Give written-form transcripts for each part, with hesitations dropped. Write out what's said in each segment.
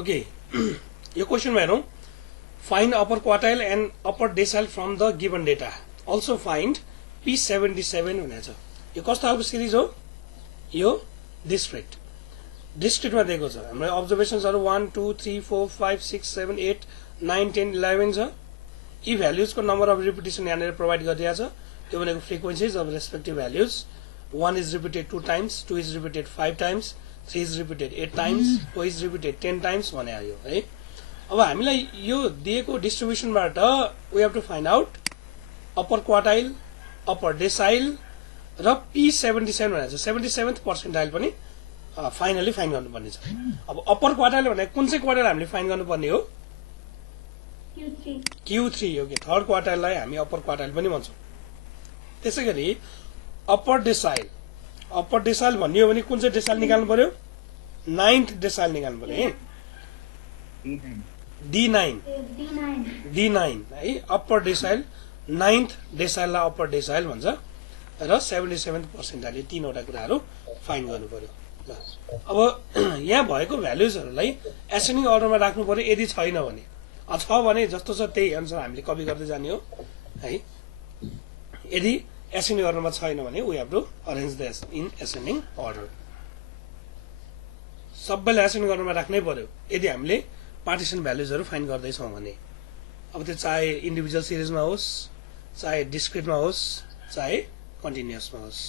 Okay यो क्वेसनमा हेरौँ find upper quartile and upper decyl from the given data also find P77 भनेको छ। यो कस्तो खालको सिरिज हो? यो डिस्क्रिटमा दिएको छ। हाम्रो अब्जर्भेसन्सहरू 1 2 3 4 5 6 7 8 9 10 11 छ। यी भ्याल्युजको नम्बर अफ रिपिटेसन यहाँनिर प्रोभाइड गरिदिएको छ। त्यो भनेको frequencies of respective values 1 is repeated 2 times, 2 is repeated 5 times, 3 is repeated 8 times, 4 is repeated 10 times भने आयो है। अब हामीलाई यो दिएको डिस्ट्रिब्युसनबाट we have to find out upper quartile, upper decile र P77 भनेको छ। 77th पर्सेन्टाइल पनि फाइनली फाइन्ड गर्नुपर्ने छ। अब अप्पर क्वार्टाइल भनेको कुन चाहिँ क्वार्टाइल हामीले फाइन्ड गर्नुपर्ने हो? Q3 हो कि थर्ड क्वार्टाइललाई हामी अप्पर क्वार्टाइल पनि भन्छौँ। त्यसै गरी अप्पर डेसाइल भन्ने हो भने कुन चाहिँ डेसाइल निकाल्नु पर्यो? 9th डेसाइल निकाल्नु पर्यो है। D9 है। अप्पर डेसाइल 9th डेसाइललाई अप्पर डेसाइल भन्छ र 77th पर्सेन्टाइल, यो तीनवटा कुराहरू फाइन्ड गर्नु पर्यो। अब यहाँ भएको भ्याल्युजहरूलाई एसेन्डिङ अर्डरमा राख्नु पर्यो यदि छैन भने। छ भने जस्तो छ त्यही अनुसार हामीले कपी गर्दै जाने हो है। यदि एसेन्डिङ अर्डरमा छैन भने we have to arrange this in ascending order. सबैलाई एसेन्डिङ अर्डरमा राख्नै पर्यो यदि हामीले पार्टिसन भ्याल्युजहरू फाइन्ड गर्दैछौँ भने। अब त्यो चाहे इन्डिभिजुअल सिरिजमा होस्, चाहे डिस्क्रिटमा होस्, चाहे कन्टिन्युअसमा होस्।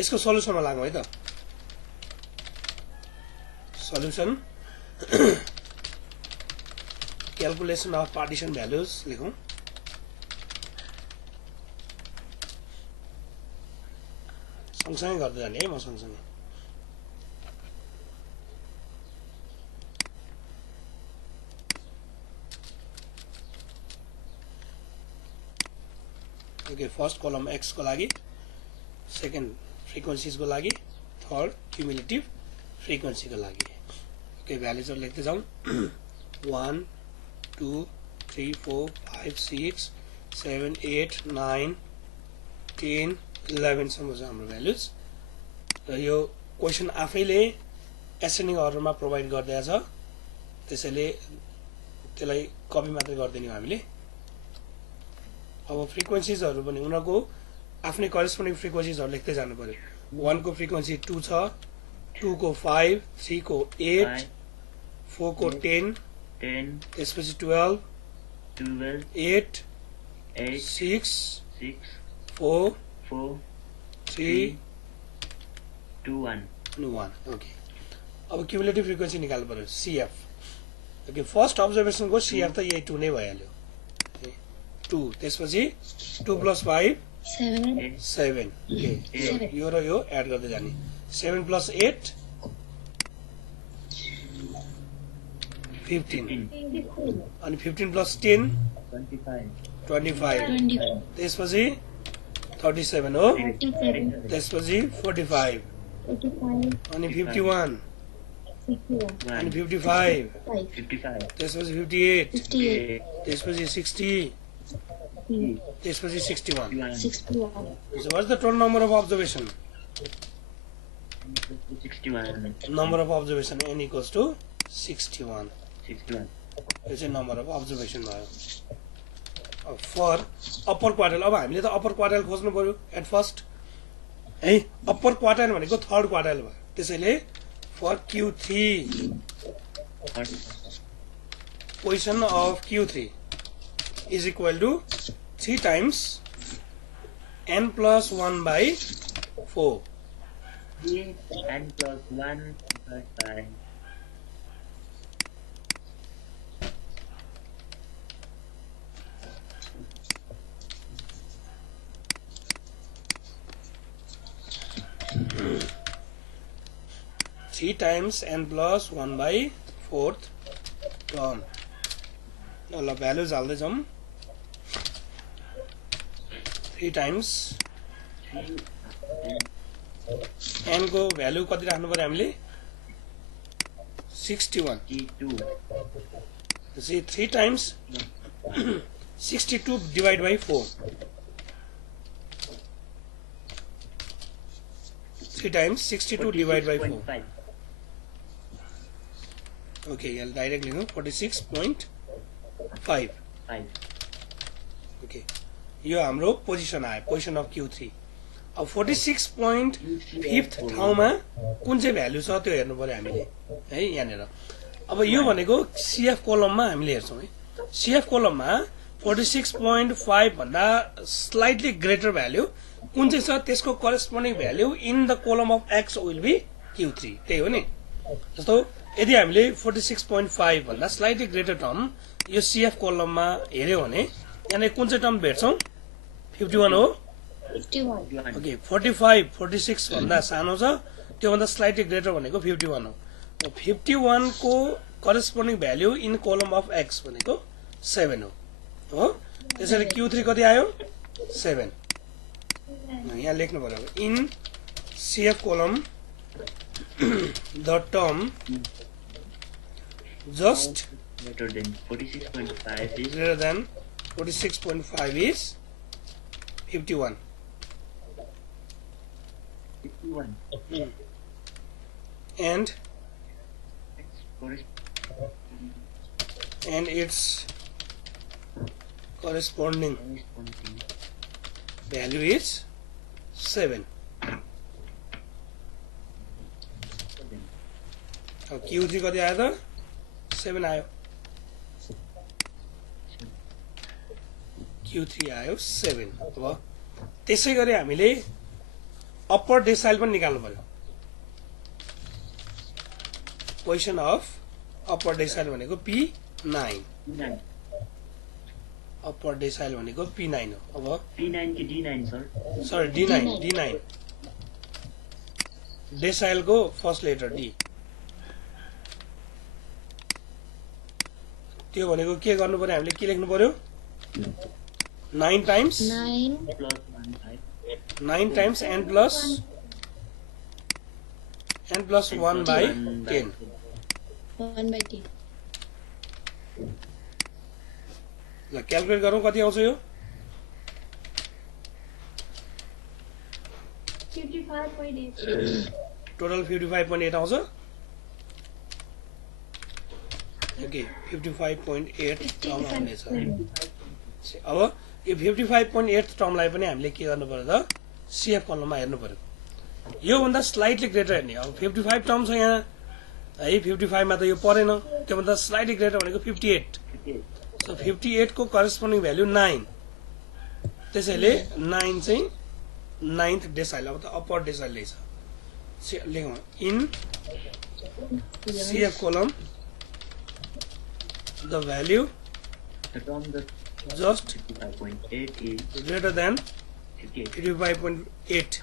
यसको सल्युसनमा लागौँ है त। Solution calculation of partition values लेखौँ। सँगसँगै गर्दै जाने है, म सँगसँगै। ओके, फर्स्ट कलम एक्स को लागि, सेकेन्ड फ्रिक्वेन्सिज को लागि, थर्ड क्युमुलेटिभ फ्रिक्वेन्सी को लागि। ओके, भ्याल्युजहरू लेख्दै जाउँ। 1 2 3 4 5 6 7 8 9 10 11 सम्म छ हाम्रो भ्याल्युज। र यो क्वेसन आफैले एसेन्डिङ अर्डरमा प्रोभाइड गरिदिएको छ, त्यसैले त्यसलाई कपी मात्रै गरिदिने हो हामीले। अब फ्रिक्वेन्सिजहरू पनि उनीहरूको आफ्नै करेस्पोन्डिङ फ्रिक्वेन्सिजहरू लेख्दै जानु पर्यो। 1 को फ्रिक्वेन्सी 2 छ, 2 को 5, 3 को 8, 4 को 10, त्यसपछि 12, 8, 6, 4, 3, 2, 1। ओके, अब क्युमुलेटिभ फ्रिक्वेन्सी निकाल्नु पर्यो, CF। ओके, फर्स्ट अब्जर्भेसनको CF त यही 2 नै भइहाल्यो। 2, त्यसपछि 2 + 5 7। ओके, यो र यो एड गर्दै जाने। 7 + 8 15, अनि 15 + 10 25, त्यसपछि 37 हो, त्यसपछि 45, अनि 51, अनि 55, त्यसपछि 58, त्यसपछि 60, त्यसपछि 61। So what is the total number of observation? 61. Number of observation n equals to 61. यो चाहिँ नम्बर अफ अब्जर्भेसन भयो। फर अप्पर क्वार्टाइल, अब हामीले त अप्पर क्वार्टाइल खोज्नु पर्यो एट फर्स्ट है। अप्पर क्वार्टाइल भनेको थर्ड क्वार्टाइल भयो, त्यसैले for Q3 position of Q3 is equal to 3 times n + 1/4। n + 1/5. 3 times n + 1/4 term. ल भ्यालुज हाल्दै जाउँ। 3 टाइम्स n को भ्यालु कति राख्नु पर्यो हामीले? 61। 3 टाइम्स 62 / 4। 3 times 62 / 4. ओके यहाँ डाइरेक्ट लेख्नु 46.5 5. ओके यो हाम्रो पोजिसन आयो पोजिसन अफ Q3 अब 46.5 ठाउँमा कुन चाहिँ भ्यालु छ त्यो हेर्नु पर्यो हामीले है यहाँनिर अब यो भनेको CF कोलममा हामीले हेर्छौँ है CF कोलममा 46.5 भन्दा स्लाइटली ग्रेटर भ्यालु कुन चाहिँ छ त्यसको corresponding value in the column of X will be Q3 त्यही हो नि जस्तो यदि हामीले 46.5 भन्दा स्लाइटली ग्रेटर टर्म यो CF कोलममा हेर्यो भने यहाँनिर कुन चाहिँ टर्म भेट्छौँ 51 हो 51. ओके 45 46 भन्दा सानो छ त्योभन्दा स्लाइटली ग्रेटर भनेको 51 हो 51 को corresponding value in column of X भनेको 7 हो त्यसैले Q3 कति आयो 7 यहाँ लेख्नु पर्यो in CF column the term just Greater than 46.5 is greater than 46.5 is 51 51. and It's corresponding. its corresponding value is 7 अब Q3 कति आयो त 7 आयो Q3 आयो 7 अब त्यसै गरी हामीले अप्पर डेसाइल पनि निकाल्नु पर्यो पोजिसन अफ अप्पर डेसाइल भनेको P9 P9. अप्पर डेसाइल भनेको P9 हो अब P9 कि D9 sir? सरी D9 डेसाइलको फर्स्ट लेटर D त्यो भनेको के गर्नु पर्यो हामीले के लेख्नु पर्यो 9 times 9 Plus 1 5. 9 times n plus 1 by 10 1/10. ल क्याल्कुलेट गरौँ कति आउँछ यो 55.8. टोटल 55.8 आउँछ ओके 55.8 टर्म आउनेछ अब यो 55.8 टर्मलाई पनि हामीले के गर्नु पर्यो त CF कलममा हेर्नु पर्यो योभन्दा स्लाइटली ग्रेटर हेर्ने अब 55 टर्म छ यहाँ है 55 मा त यो परेन त्योभन्दा स्लाइटली ग्रेटर भनेको 58 सो 58 को करेस्पोन्डिङ भ्यालु 9 त्यसैले 9 चाहिँ 9th डेसाइल अब त अप्पर डेसाइल नै छ लेखौँ in CF column the value The term that just 55.8 is greater than 58. 55.8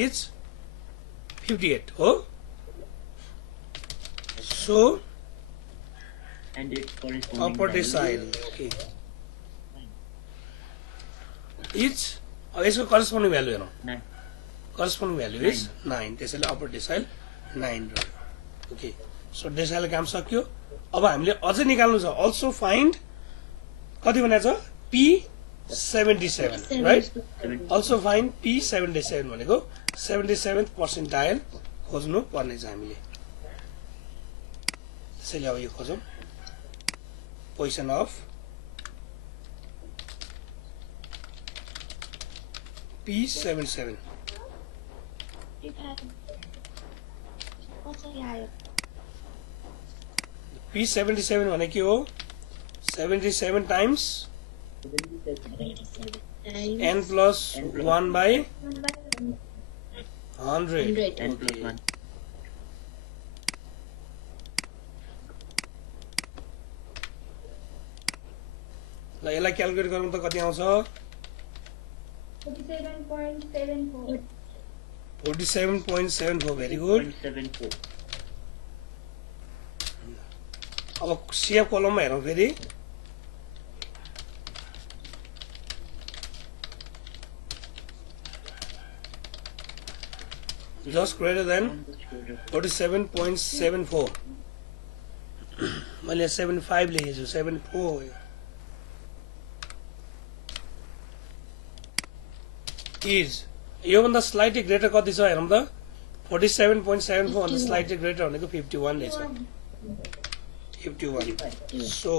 is 58 oh so And its corresponding upper value decile okay is यसको corresponding value हेरौँ 9. corresponding value is 9 त्यसैले upper decile 9 रह्यो okay so decyl काम सक्यो अब हामीले अझै निकाल्नु छ अल्सो फाइन्ड कति भनेको छ P77 right also find P77 भनेको 77th पर्सेन्टाइल खोज्नु पर्ने छ हामीले त्यसैले अब यो खोजौँ पोजिसन अफ P77 P77 भने के हो 77 times n plus 1 by 100 N plus 1. ल यसलाई क्याल्कुलेट गरौँ त कति आउँछ 47.74. 47.74 भेरी गुड 0.74. अब CF कलममा हेरौँ फेरि just greater than 47.74 मैले 75 लेखेको छु 74 हो यो is योभन्दा स्लाइटली ग्रेटर कति छ हेरौँ त 47.74 भन्दा स्लाइटली ग्रेटर भनेको 51 रहेछ 51 55. सो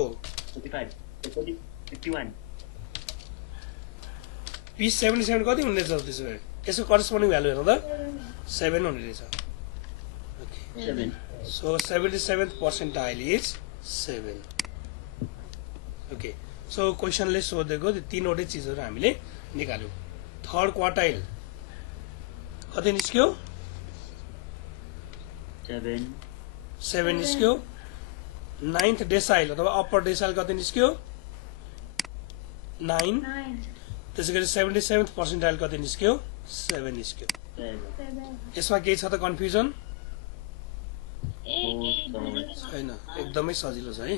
45. 40, 51. P77 कति हुने रहेछ त्यसो भए यसको करस्पोन्डिङ भ्यालु हेर्नु त 7 हुने रहेछ 7. So 77th percentile is 7. Okay. So क्वेसनले सोधेको त्यो तीनवटै चिजहरु हामीले निकाल्यौ. थर्ड क्वार्टाइल कति निस्क्यो 7. 7 निस्क्यो. नाइन्थ डेसाइल अथवा अप्पर डेसाइल कति निस्क्यो 9. 9. त्यसैगरी 77th पर्सेन्टाइल कति निस्क्यो 7 निस्क्यो. 7. 7. यसमा केही छ त कन्फ्युजन 8. छैन एकदमै सजिलो छ है.